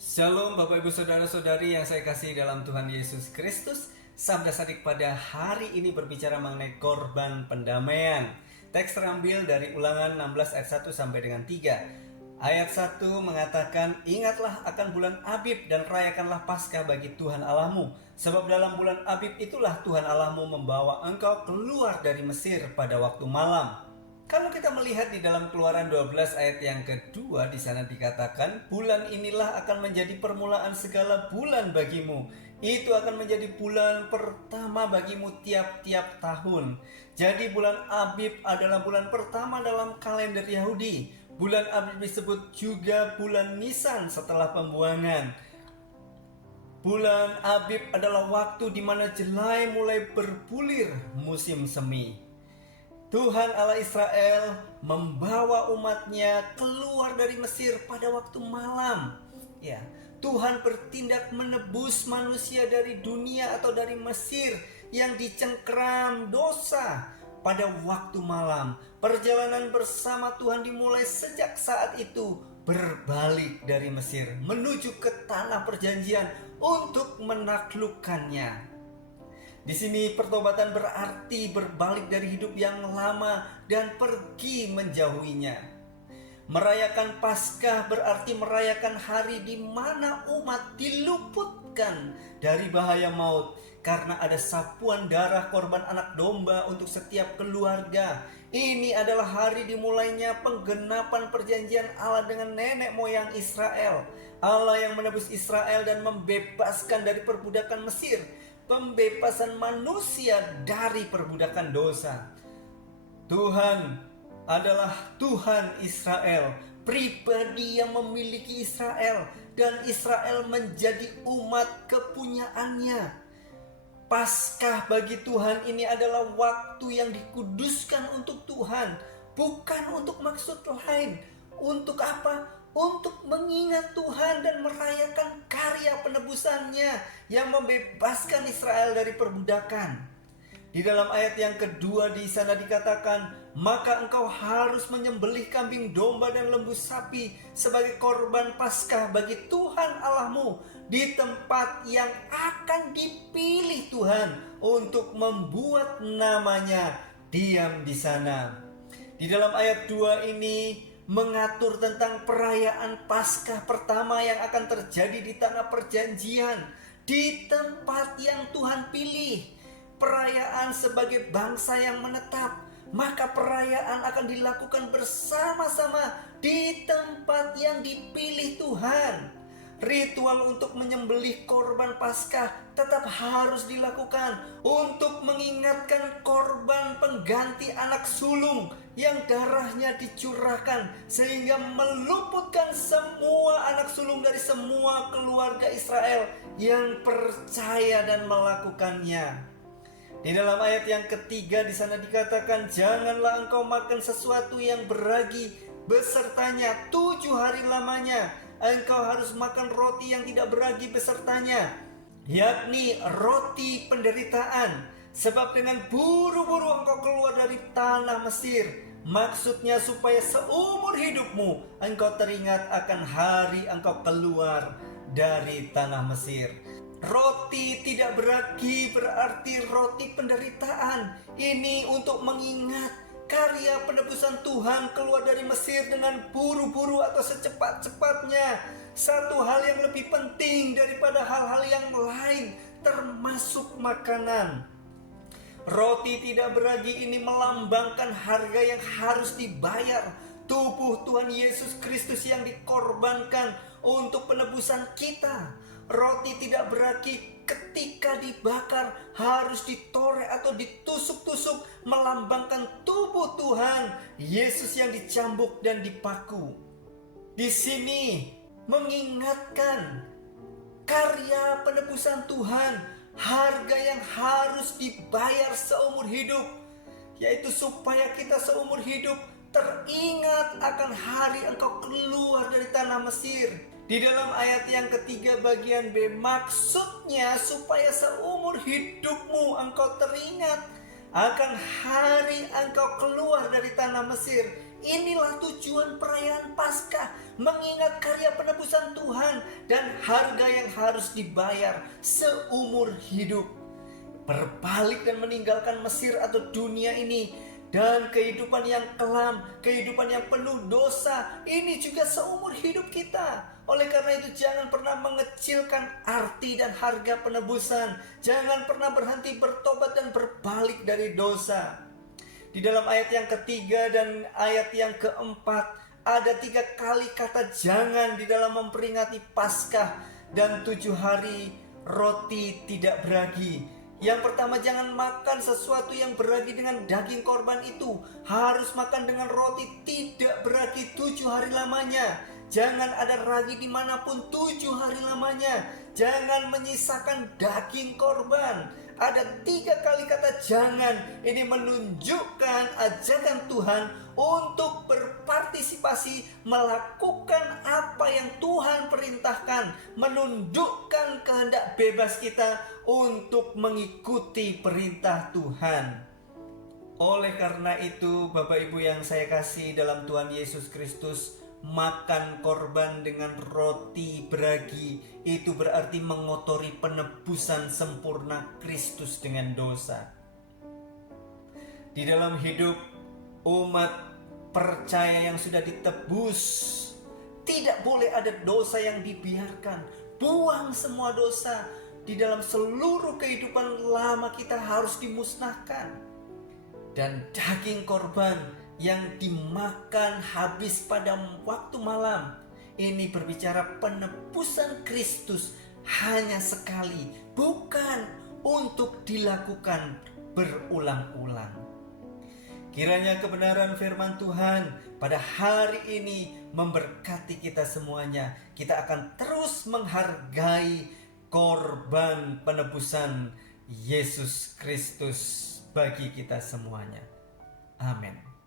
Shalom Bapak Ibu Saudara-saudari yang saya kasih dalam Tuhan Yesus Kristus. Sabda Sadik pada hari ini berbicara mengenai korban pendamaian. Teks terambil dari Ulangan 16 ayat 1 sampai dengan 3. Ayat 1 mengatakan, "Ingatlah akan bulan Abib dan rayakanlah Paskah bagi Tuhan Allahmu. Sebab dalam bulan Abib itulah Tuhan Allahmu membawa engkau keluar dari Mesir pada waktu malam." Kalau kita melihat di dalam Keluaran 12 ayat yang kedua, di sana dikatakan, "Bulan inilah akan menjadi permulaan segala bulan bagimu. Itu akan menjadi bulan pertama bagimu tiap-tiap tahun." Jadi bulan Abib adalah bulan pertama dalam kalender Yahudi. Bulan Abib disebut juga bulan Nisan setelah pembuangan. Bulan Abib adalah waktu di mana jelai mulai berbulir musim semi. Tuhan Allah Israel membawa umatnya keluar dari Mesir pada waktu malam. Ya, Tuhan bertindak menebus manusia dari dunia atau dari Mesir yang dicengkram dosa pada waktu malam. Perjalanan bersama Tuhan dimulai sejak saat itu, berbalik dari Mesir menuju ke tanah perjanjian untuk menaklukkannya. Di sini pertobatan berarti berbalik dari hidup yang lama dan pergi menjauhinya. Merayakan Paskah berarti merayakan hari di mana umat diluputkan dari bahaya maut karena ada sapuan darah korban anak domba untuk setiap keluarga. Ini adalah hari dimulainya penggenapan perjanjian Allah dengan nenek moyang Israel. Allah yang menebus Israel dan membebaskan dari perbudakan Mesir. Pembebasan manusia dari perbudakan dosa. Tuhan adalah Tuhan Israel, pribadi yang memiliki Israel, dan Israel menjadi umat kepunyaannya. Paskah bagi Tuhan ini adalah waktu yang dikuduskan untuk Tuhan, bukan untuk maksud lain. Untuk apa? Untuk mengingat Tuhan dan merayakan karya penebusannya yang membebaskan Israel dari perbudakan. Di dalam ayat yang kedua di sana dikatakan, "Maka engkau harus menyembelih kambing domba dan lembu sapi sebagai korban Paskah bagi Tuhan Allahmu di tempat yang akan dipilih Tuhan untuk membuat namanya diam di sana." Di dalam ayat 2 ini mengatur tentang perayaan Paskah pertama yang akan terjadi di tanah perjanjian, di tempat yang Tuhan pilih. Perayaan sebagai bangsa yang menetap, maka perayaan akan dilakukan bersama-sama di tempat yang dipilih Tuhan. Ritual untuk menyembelih korban Paskah tetap harus dilakukan untuk mengingatkan korban pengganti anak sulung yang darahnya dicurahkan sehingga meluputkan semua anak sulung dari semua keluarga Israel yang percaya dan melakukannya. Di dalam ayat yang ketiga di sana dikatakan, "Janganlah engkau makan sesuatu yang beragi besertanya 7 hari lamanya. Engkau harus makan roti yang tidak beragi besertanya, yakni roti penderitaan. Sebab dengan buru-buru engkau keluar dari tanah Mesir." Maksudnya supaya seumur hidupmu engkau teringat akan hari engkau keluar dari tanah Mesir. Roti tidak beragi berarti roti penderitaan. Ini untuk mengingat karya penebusan Tuhan keluar dari Mesir dengan buru-buru atau secepat-cepatnya. Satu hal yang lebih penting daripada hal-hal yang lain, termasuk makanan. Roti tidak beragi ini melambangkan harga yang harus dibayar. Tubuh Tuhan Yesus Kristus yang dikorbankan untuk penebusan kita. Roti tidak beragi ketika dibakar harus ditoreh atau ditusuk-tusuk, melambangkan tubuh Tuhan Yesus yang dicambuk dan dipaku. Di sini mengingatkan karya penebusan Tuhan, harga yang harus dibayar seumur hidup, yaitu supaya kita seumur hidup teringat akan hari engkau keluar dari tanah Mesir. Di dalam ayat yang ketiga bagian B, maksudnya supaya seumur hidupmu engkau teringat akan hari engkau keluar keluar dari tanah Mesir. Inilah tujuan perayaan Paskah, mengingat karya penebusan Tuhan dan harga yang harus dibayar seumur hidup. Berbalik dan meninggalkan Mesir atau dunia ini dan kehidupan yang kelam, kehidupan yang penuh dosa, ini juga seumur hidup kita. Oleh karena itu jangan pernah mengecilkan arti dan harga penebusan. Jangan pernah berhenti bertobat dan berbalik dari dosa. Di dalam ayat yang ketiga dan ayat yang keempat ada 3 kali kata jangan di dalam memperingati Paskah dan 7 hari roti tidak beragi. Yang pertama, jangan makan sesuatu yang beragi dengan daging korban itu. Harus makan dengan roti tidak beragi 7 hari lamanya. Jangan ada ragi dimanapun 7 hari lamanya. Jangan menyisakan daging korban. Ada 3 kali kata jangan. Ini menunjukkan ajakan Tuhan untuk berpartisipasi melakukan apa yang Tuhan perintahkan, menundukkan kehendak bebas kita untuk mengikuti perintah Tuhan. Oleh karena itu, Bapak Ibu yang saya kasih dalam Tuhan Yesus Kristus, makan korban dengan roti beragi itu berarti mengotori penebusan sempurna Kristus dengan dosa. Di dalam hidup umat percaya yang sudah ditebus, tidak boleh ada dosa yang dibiarkan. Buang semua dosa. Di dalam seluruh kehidupan lama kita harus dimusnahkan. Dan daging korban yang dimakan habis pada waktu malam, ini berbicara penebusan Kristus hanya sekali, bukan untuk dilakukan berulang-ulang. Kiranya kebenaran firman Tuhan pada hari ini memberkati kita semuanya. Kita akan terus menghargai korban penebusan Yesus Kristus bagi kita semuanya. Amin.